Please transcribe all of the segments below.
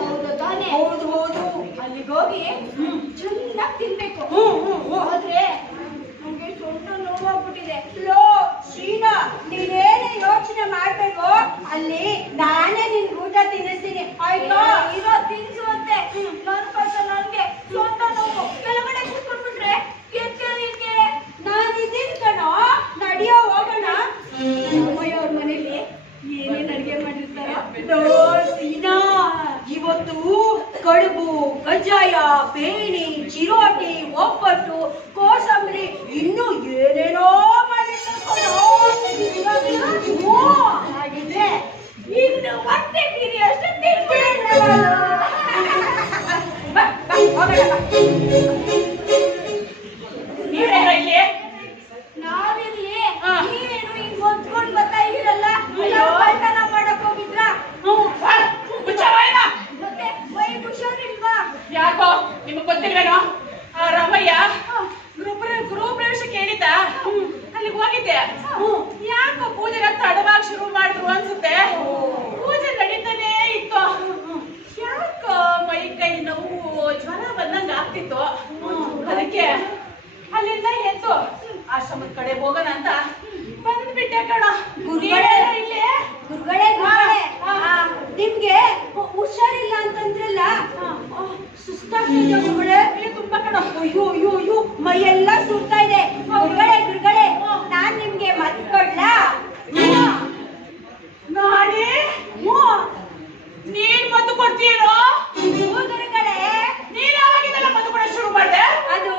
ಹೌದು ತಾನೇ ಹೌದು ಹೌದು. ಅಲ್ಲಿಗೆ ಹೋಗಿ ಚೆನ್ನಾಗಿ ತಿನ್ಬೇಕು. ಆದ್ರೆ ಸೊಂಟ ನೋವಾಗ್ಬಿಟ್ಟಿದೆ. ಲೋ ಶ್ರೀನ ನೀನೇನೇ ಯೋಚನೆ ಮಾಡ್ಬೇಕು ಅಲ್ಲಿ ನಾನೇ ನಿನ್ ಊಟ ತಿನ್ನಿಸ್ತೀನಿ. ಆಯ್ತಾ? ಇರೋ ಇರೋ ತಿನ್ಸುವಂತೆ ನನ್ ಕಷ್ಟ ನನ್ಗೆ. ಆಶ್ರಮದ ಕಡೆ ಹೋಗೋಣ ಅಂತ ಬಂದ್ಬಿಟ್ಟೆ ಕಣ. ಗುರುಗಳೇ. ಇಲ್ಲೇ? ಗುರುಗಳೇ ಗುರುಗಳೇ. ಹಾ, ಹಾ. ಆ, ನಿಮ್ಗೆ ಹುಷಾರಿಲ್ಲ ಅಂತಂದ್ರಲ್ಲ? ಸುಸ್ತಾಗ್ತಿದೆ ಗುರುಗಳೇ. ತುಂಬಾ ಕಣ. ಅಯ್ಯೋ ಅಯ್ಯೋ ಅಯ್ಯೋ ಮೈಯೆಲ್ಲ ಸುಡ್ತಾ ಇದೆ. ಗುರುಗಳೇ ಗುರುಗಳೇ ನಾನ್ ನಿಮ್ಗೆ ಮತ್ ಕೊಡ್ಲಾ ನಾನೇ ನೀನ್ ಮದ್ದು ಕೊಡ್ತೀರೋ ಹ್ಞೂ ಗುರುಗಳೇ ನೀನ್ ಯಾವಾಗಿಂದಲ್ಲ ಮದ್ದು ಕೊಡೋಕ್ ಶುರು ಮಾಡ್ದೆ ಅದು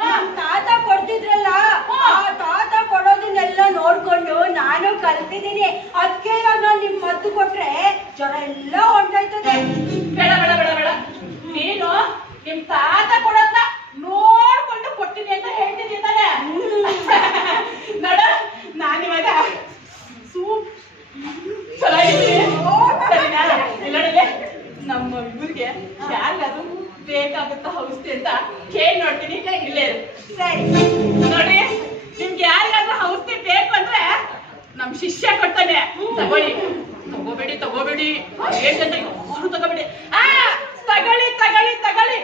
ನಮ್ ತಾತ ಕೊಡ್ತಿದ್ರಲ್ಲ ಆ ತಾತ ಕೊಡೋದನ್ನೆಲ್ಲ ನೋಡ್ಕೊಂಡು ನಾನು ಕಲ್ತಿದ್ದೀನಿ ಅದಕ್ಕೆ ನಾನು ನಿಮ್ ಮದ್ದು ಕೊಟ್ರೆ ಜ್ವರ ಎಲ್ಲ ಹೊಂಟಾಯ್ತದೆ. ಬೇಡ ಬೇಡ ಬೇಡ ಬೇಡ. ನೀನು ನಿಮ್ ತಾತ ಕೊಡತ್ತ ನೋಡ್ಕೊಂಡು ಕೊಟ್ಟಿನಿ ಅಂತ ಹೇಳ್ತೀನಿ ತಾನೆ ನೋಡ ನಾನಿವಾಗ ಸೂಪ್ ಚೆನ್ನಾಗಿದ್ದೀನಿ. ಸರಿನಾ? ಇಲ್ಲ ನಮ್ಮ ಇವ್ರಿಗೆ ಯಾರಿಗಾದ್ರೂ ಬೇಕಾಗುತ್ತ ಔಷಧಿ ಅಂತ ಕೇಳಿ ನೋಡ್ತೀನಿ. ಇಲ್ಲೇ ಇರು. ಸರಿ ನೋಡ್ರಿ ನಿಮ್ಗೆ ಯಾರಿಗಾದ್ರೂ ಔಷಧಿ ಬೇಕು ಅಂದ್ರೆ ನಮ್ ಶಿಷ್ಯ ಕೊಡ್ತಾನೆ ತಗೊಳ್ಳಿ ತಗೋಬೇಡಿ ತಗೋಬೇಡಿ ಏಕಂತ ಯಾರು ತಗೋಬೇಡಿ ಆ ತಗಳಿ ತಗಳಿ ತಗಳಿ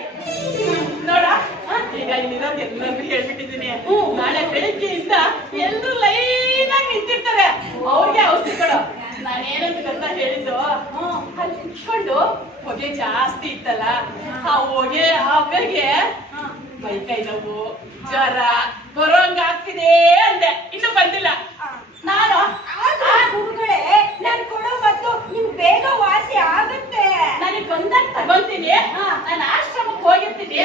ನೋಡ ಈಗ ಇಲ್ಲಿರೋದು ಎಲ್ಲರಿಗೂ ಹೇಳ್ಬಿಟ್ಟಿದ್ದೀನಿ. ನಾಳೆ ಬೆಳಿಗ್ಗೆಯಿಂದ ಎಲ್ಲರೂ ಲೈನ್ ಆಗಿ ನಿಂತಿರ್ತಾರೆ. ಅವ್ರಿಗೆ ಔಷಧಿ ಕೊಡು. ನಾನೇನಂತ ಗೊತ್ತಾ ಹೇಳಿದ್ದು? ಅಲ್ಲಿ ನಿಂತ್ಕೊಂಡು ಹೊಗೆ ಜಾಸ್ತಿ ಇತ್ತಲ್ಲ ಆ ಹೊಗೆ ಆ ಹೊಗೆಗೆ ಮೈ ಕೈ ನೋವು ಜ್ವರ ಬರೋಂಗ ಆಗ್ತಿದೆ ಅಂದೆ. ಇನ್ನು ಬಂದಿಲ್ಲ. ನಾನ್ ಕೊಡೋ ಮದ್ದು ನಿಮ್ ಬೇಗ ವಾಸಿ ಆಗುತ್ತೆ ನನಗೆ ಬಂದಾಗ ತಗೊಂತೀನಿ. ನಾನು ಆಶ್ರಮಕ್ಕೆ ಹೋಗಿರ್ತೀನಿ.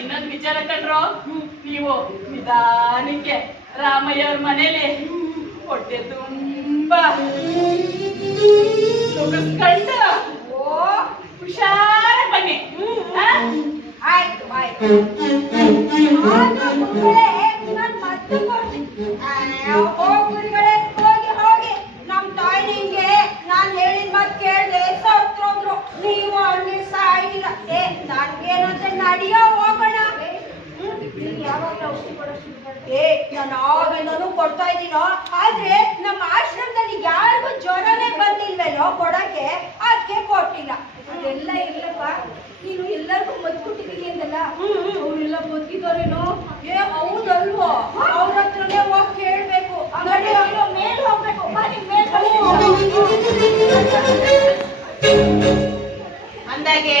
ಇನ್ನೊಂದು ವಿಚಾರ ಕಂಡ್ರು ನೀವು ನಿಧಾನಕ್ಕೆ ರಾಮಯ್ಯ ಅವ್ರ ಮನೇಲಿ ಹೊಟ್ಟೆ ತುಂಬಾ ಮುಗಿಸ್ಕೊಂಡು ಓ ಹುಷಾರ ಬನ್ನಿ? ಆಯ್ತು ಆಯ್ತು ಆದ್ರೂ ಗುರುಗಳೇ ನಾನ್ ಮದ್ದು ಕೊಡ್ತೀನಿ ಆ, ಹೋಗ್ ಗುರುಗಳೇ ಹೋಗಿ ಹೋಗಿ ನಮ್ ತಾಯಿ ನಿಂಗೆ ನಾನ್ ಹೇಳಿದ ಮಾತ್ ಕೇಳ್ದೆ ಸತ್ತೋದ್ರು ನೀವು ಹಂಗೆ ಸಾಯಿಲ್ಲ ಏ ನನ್ಗೇನಂದ್ರೆ ನಡಿಯೋ ಹೋಗೋಣ ಯಾವಾಗ ಔಷಧಿ ಕೊಡೋಕ್ ಶುರು ಆಗಿಂದನೂ ಕೊಡ್ತಾ ಇದ್ದೀನೋ ಆದ್ರೆ ನಮ್ಮ ಆಶ್ರಮದಲ್ಲಿ ಯಾರಿಗೂ ಜ್ವರನೇ ಬಂದಿಲ್ವೇನೋ ಕೊಡಕ್ಕೆ ಅದಕ್ಕೆ ಕೊಟ್ಟಿಲ್ಲ ಅದೆಲ್ಲ ಇಲ್ಲಪ್ಪ ನೀನು ಎಲ್ಲರಿಗೂ ಮದ್ಕೊಟ್ಟಿದೀನಿ ಅಂತಲ್ಲ ಅಂದಲ್ಲ ಅವರೆಲ್ಲ ಬದುಕಿದವರೇನೋ ಏ ಹೌದಲ್ವೋ ಅವ್ರ ಹತ್ರನೇ ಹೋಗಿ ಕೇಳ್ಬೇಕು ಮೇಲ್ ಹೋಗ್ಬೇಕು ಅಂದಾಗೆ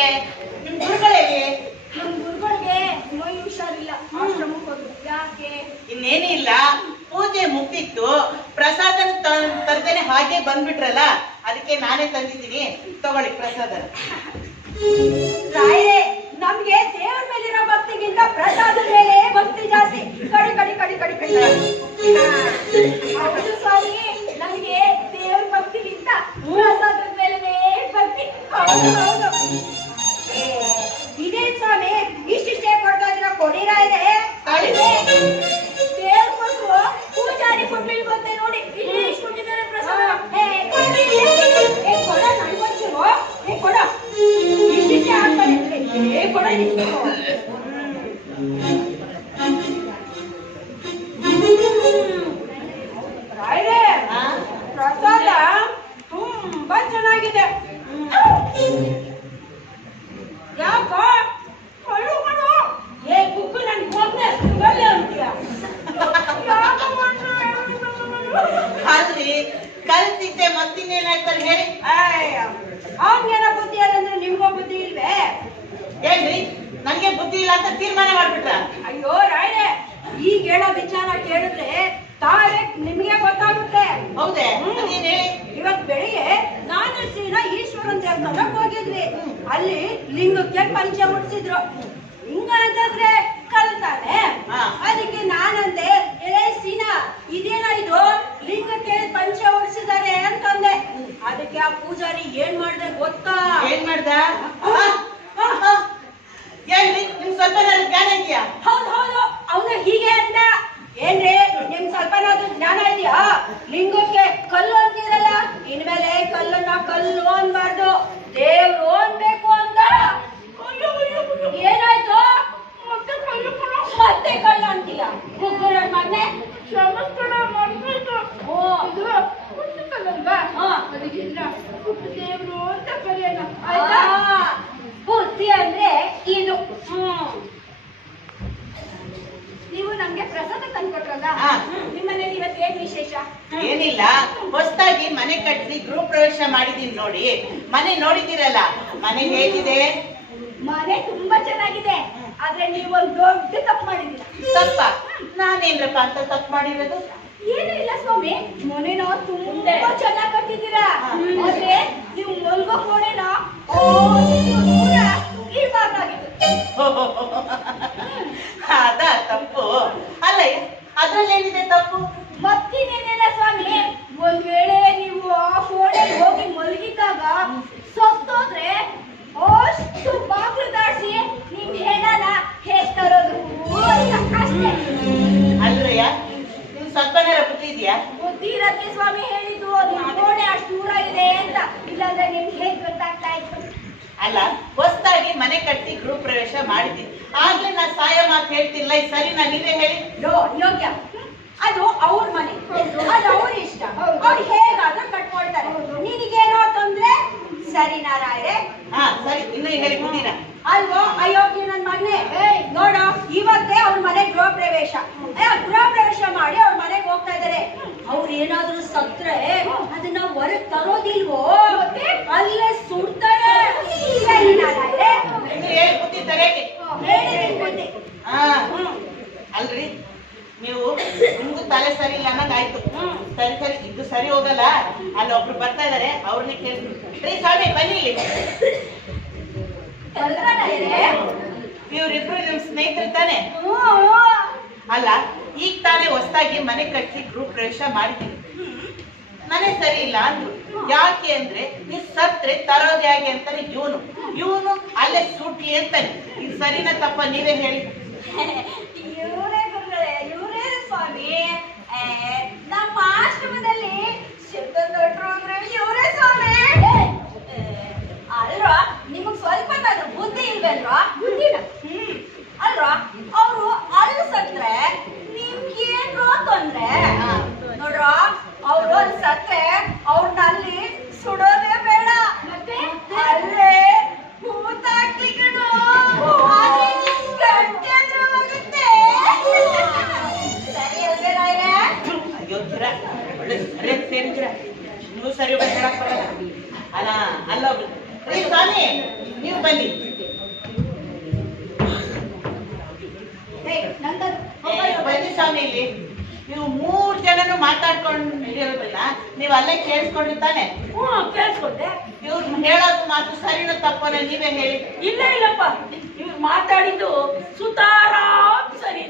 ನಿಮ್ ಗುರುಗಳಲ್ಲಿ ನಮ್ ಗುರುಗಳಿಗೆ ಮೈ ಹುಷಾರಿಲ್ಲ ಆಶ್ರಮಕ್ಕೆ ಹೋದ್ರು ಯಾಕೆ ಇನ್ನೇನು ಇಲ್ಲ ಪೂಜೆ ಮುಗ್ದಿತ್ತು ಪ್ರಸಾದ ತರ್ತೇನೆ ಹಾಗೆ ಬಂದ್ಬಿಟ್ರಲ್ಲ, ಅದಕ್ಕೆ ನಾನೇ ತಂದಿದ್ದೀನಿ. ತಗೊಳ್ಳಿ ಪ್ರಸಾದ ನಮ್ಗೆ ದೇವ್ರ ಮೇಲಿರೋ ಭಕ್ತಿಗಿಂತ ಪ್ರಸಾದದ ಮೇಲೆ ಭಕ್ತಿ ಜಾಸ್ತಿ. ಕಡಿ ಕಡಿ ಕಡಿ ಕಡಿ ಕಡಿ. ಅಲ್ರಿ ಕಲ್ತಿದ್ದೆ ಮತ್ತಿನ್ನೇನಾಯ್ತಾರೆ ಹೇಳಿ? ಅವ್ನಿಗೇನ ಬುದ್ಧಿ ಅದಂದ್ರೆ ನಿಮ್ಗೂ ಬುದ್ಧಿ ಇಲ್ವೇ? ಏನ್ರಿ? ನನಗೆ ಬುದ್ಧಿ ಇಲ್ಲ ಅಂತ ತೀರ್ಮಾನ ಮಾಡ್ಬಿಟ್ರ? ಅಯ್ಯೋ ರಾಯೆ ಈಗ ಹೇಳೋ ವಿಚಾರ ಕೇಳಿದ್ರೆ ತಾಳೆ ನಿಮ್ಗೆ ಗೊತ್ತಾಗುತ್ತೆ. ಹೌದೇ? ನೀನ್ ಹೇಳಿ? ಇವತ್ ಬೆಳಿಗ್ಗೆ ನಾನು ಸೀದಾ ಈಶ್ವರನ್ ದೇವಸ್ಥಾನಕ್ ಹೋಗಿದ್ವಿ. ಅಲ್ಲಿ ಲಿಂಗಕ್ಕೆ ಪಂಚ ಮುಟ್ಸಿದ್ರು. ಲಿಂಗ ಅಂತಂದ್ರೆ ಕಲ್ತಾನೆ. ಅದಕ್ಕೆ ನಾನಂದೆ ಏ ಸೀನಾ ಇದೇನ ಇದು ಲಿಂಗಕ್ಕೆ ಪಂಚ ಹೊಡ್ಸಿದ್ದಾರೆ ಅಂತಂದೆ ಅದಕ್ಕೆ ಆ ಪೂಜಾರಿ ಏನ್ ಮಾಡ್ದೆ ಗೊತ್ತಾ ಏನ್ ಮಾಡ್ದ ಆ? ಆ, ಆ. ಏನ್ರಿ ನಿಮ್ ಸ್ವಲ್ಪ ಏನಾದ್ರು ಜ್ಞಾನ ಇದೆಯಾ ಹೌದು ಹೌದು ಅವನು ಹೀಗೆ ಅಂದ ಏನ್ರಿ ನಿಮ್ ಸ್ವಲ್ಪನಾದ್ರೂ ಜ್ಞಾನ ಇದೆಯಾ ಲಿಂಗಕ್ಕೆ ಕಲ್ಲು ಅಂತೀರಲ್ಲ ಇನ್ಮೇಲೆ ಕಲ್ಲನ್ನ ಕಲ್ಲು ಅನ್ಬಾರ್ದು ದೇವ್ರು ಅನ್ಬೇಕು ಅಂದ ಅಯ್ಯೋ, ಅಯ್ಯೋ, ಅಯ್ಯೋ. ಏನಾಯ್ತು ಮತ್ತೆ ಕಲ್ಲು ಕಣ ಮತ್ತೆ ಕಲ್ಲು ಅಂತೀಯ ಕುಕ್ಕುರ ಮನೆ ಕ್ಷಮಿಸ್ಕೊಡ ಮರ್ಬಿಟ್ಟು ಓ ಇದು ಹುಟ್ಟುತ್ತಲ್ಲಲ್ವಾ ಹಾ. ಅದಕ್ಕಿಂತ ಹುಟ್ಟು ದೇವ್ರು ಅಂತ ಕರೆಯೋಣ ಆಯ್ತಾ ಆಯ್ತಾ ಬುದ್ಧಿ ಅಂದ್ರೆ ಇದು ಹ್ಮ್ ನೀವು ನಮ್ಗೆ ಪ್ರಸಾದ ತಂದ್ಕೊಟ್ರಲ್ಲ ಹಾ. ನಿಮ್ಮನೇಲಿ ಇವತ್ತು ಏನ್ ವಿಶೇಷ ಏನಿಲ್ಲ ಹೊಸದಾಗಿ ಮನೆ ಕಟ್ಟಿಸಿ ಗೃಹ ಪ್ರವೇಶ ಮಾಡಿದೀನಿ ನೋಡಿ. ಮನೆ ನೋಡಿದಿರಲ್ಲ ಮನೆ ಹೇಗಿದೆ? ಮನೆ ತುಂಬಾ ಚೆನ್ನಾಗಿದೆ. ಆದ್ರೆ ನೀವು ಒಂದು ದೊಡ್ಡ ತಪ್ಪು ಮಾಡಿದ್ದೀರಾ. ತಪ್ಪ? ನಾನೇನ್ರಪ್ಪ ಅಂತ ತಪ್ಪು ಮಾಡಿರೋದು? ಏನೂ ಇಲ್ಲ ಸ್ವಾಮಿ. ಮನೆನ ತುಂಬಾ ಚೆನ್ನಾಗಿ ಕಟ್ಟಿದ್ದೀರಾ. ಆದ್ರೆ ನೀವು ಮಲ್ಗೋ ಕೋಣೆನ ಅದ ತಪ್ಪು. ಅಲ್ಲ ಅದ್ರಲ್ಲಿ ಏನಿದೆ ತಪ್ಪು? ಮತ್ತಿನ್ನೇನಿಲ್ಲ ಸ್ವಾಮಿ. ಒಂದ್ ವೇಳೆ ನೀವು ಆ ಕೋಣೆ ಹೋಗಿ ಮಲಗಿದಾಗ ಸತ್ತೋದ್ರೆ ಅಷ್ಟು ಬಾಗ್ಲು ದಾಟಿಸಿ ನಿಮ್ ಹೆಣನ ಹೇಗ್ ತರೋದು. ಅಷ್ಟೇ. ಅಲ್ರಯ್ಯ ನಿಮ್ ಸ್ವಲ್ಪನಾರ ಬುದ್ಧಿ ಇದೆಯಾ ಬುದ್ಧಿ ಇರತ್ತೆ ಸ್ವಾಮಿ ಹೇಳಿದ್ದು. ನಿಮ್ ಕೋಣೆ ಅಷ್ಟು ದೂರ ಇದೆ ಅಂತ. ಇಲ್ಲಾಂದ್ರೆ ನಿಮ್ಗೆ ಹೇಗ್ ಗೊತ್ತಾಗ್ತಾ ಇತ್ತು? ಅಲ್ಲ ಹೊಸದಾಗಿ ಮನೆ ಕಟ್ಟಿ ಗೃಹ ಪ್ರವೇಶ ಮಾಡಿದ್ದೀನಿ. ಆಗ್ಲೇ ನಾ ಸಾಯ ಮಾತು ಹೇಳ್ತಿಲ್ಲ. ಈ ಸರಿ ನಾನು ನೀವೇ ಹೇಳಿ. ಯೋಗ್ಯ. ಅದು ಅವ್ರ ಮನೆ. ಅದು ಅವ್ರ ಇಷ್ಟ. ಅವ್ರು ಹೇಗಾದ್ರೂ ಕಟ್ಕೊಳ್ತಾರೆ ನಿನಗೇನೋ ತೊಂದ್ರೆ? ಸರಿ ನಾರಾಯಣೆ. ಹಾ ಸರಿ. ಇನ್ನು ಹೇಳಿ ಅಯ್ಯೋ ಅಲ್ವೋ? ಅಯೋಗ್ಯ ನನ್ ಮಗನೆ ನೋಡು ಇವತ್ತೇ ಅವ್ರ ಮನೆ ಗೃಹ ಪ್ರವೇಶ ಏ, ಗೃಹ ಪ್ರವೇಶ ಮಾಡಿ ಅವ್ರ ಮನೆಗೆ ಹೋಗ್ತಾ ಇದಾರೆ ಅವ್ರು ಏನಾದ್ರೂ ಸತ್ರೆ ಅದನ್ನ ಹೊರಗ್ ತರೋದಿಲ್ವೋ? ಅಲ್ಲೇ ಸುಡ್ತಾರೆ. ಅಲ್ರಿ? ನೀವು ನಿಮ್ಗೂ ತಲೆ ಸರಿ ಇಲ್ಲ ಅನ್ನಂಗಾಯ್ತು ಸರಿ ಸರಿ, ಇದು ಸರಿ ಹೋಗಲ್ಲ. ಅಲ್ಲಿ ಒಬ್ರು ಬರ್ತಾ ಇದಾರೆ ಅವ್ರನ್ನೇ ಕೇಳಿ ಸ್ವಾಮಿ, ಬನ್ನಿ ಇಲ್ಲಿ? ಇವ್ರಿಬ್ರು ನಿಮ್ ಸ್ನೇಹಿತರು ತಾನೆ. ಅಲ್ಲ, ಈಗ ತಾನೇ ಹೊಸದಾಗಿ ಮನೆ ಕಟ್ಟಿ ಗೃಹ ಪ್ರವೇಶ ಮಾಡಿದ್ದೀನಿ ಮನೆ ಸರಿ ಇಲ್ಲ ಅಂದ್ರು. ಯಾಕೆ ಅಂದ್ರೆ ನೀವ್ ಸತ್ರೆ ತರೋದು ಹೇಗೆ ಅಂತಾನೆ ಇವನು. ಇವನು ಅಲ್ಲೇ ಸುಟ್ಲಿ ಅಂತಾನೆ. ಇದು ಸರಿನ ತಪ್ಪ ನೀವೇ ಹೇಳಿ ಇವ್ರೇ ಗುರುಗಳೇ ಇವ್ರೇ ಸ್ವಾಮಿ ಏ, ನಮ್ಮ ಆಶ್ರಮದಲ್ಲಿ ಸಿದ್ಧದೊಡ್ರು ಅಂದ್ರೆ ಇವ್ರೇ ಸ್ವಾಮಿ ಏ, ಅಲ್ವಾ ನಿಮಗ್ ಸ್ವಲ್ಪನಾದ್ರೂ ಬುದ್ಧಿ ಇಲ್ವೇನ್ವಾ ಬುದ್ಧಿನ ಹ್ಮ್ ಅಲ್ವಾ ಅವ್ರು ಅಲ್ಲಿ ಸತ್ರೆ ನಿಮ್ಗೇನು ತೊಂದ್ರೆ ನೋಡ್ರ ಅವ್ರು ಅಲ್ಲಿ ಸತ್ರೆ ಅವ್ರನ್ನ ಅಲ್ಲಿ ಸುಡೋದೇ ಬೇಡ ಮತ್ತೆ ಅಲ್ಲೇ ಹೂತಾಕ್ಲಿಕ್ಕೇನು ಅದೇ ನಿಮ್ ಗಂಟೆ ಹತ್ರ ಹೋಗುತ್ತೆ ಸರಿ ಅಲ್ವೇ ರಾಯ್ರೆ ಅಯ್ಯೋ ಗಿರ ಒಳ್ಳೆ ಸರಿಯಾಗಿ ಸೇರಿದ್ರ ನೀವು ಸರಿ ಹೋಗಿ ಹೇಳಕ್ ಬರಲ್ಲ ಅಲ್ಲ ಅಲ್ಲ ರೀ ಸ್ವಾಮಿ ನೀವು ಬನ್ನಿ ಏಯ್, ನಂದದು. ಏ, ಬನ್ನಿ ಸ್ವಾಮಿ ಇಲ್ಲಿ ನೀವು ಮೂರ್ ಜನನು ಮಾತಾಡ್ಕೊಂಡಿರೋದಿಲ್ಲ ನೀವು ಅಲ್ಲೇ ಕೇಳಿಸ್ಕೊಂಡಿದ್ದಾನೆ? ಹ್ಞೂ ಕೇಳಿಸ್ಕೊಂಡೆ. ಇವ್ರು ಹೇಳೋದು ಮಾತು ಸರಿನ ತಪ್ಪನ ನೀವೇ ಹೇಳಿ. ಇಲ್ಲ ಇಲ್ಲಪ್ಪ. ಇವ್ರು ಮಾತಾಡಿದ್ದು ಸುತಾರಾಮ್ ಸರಿ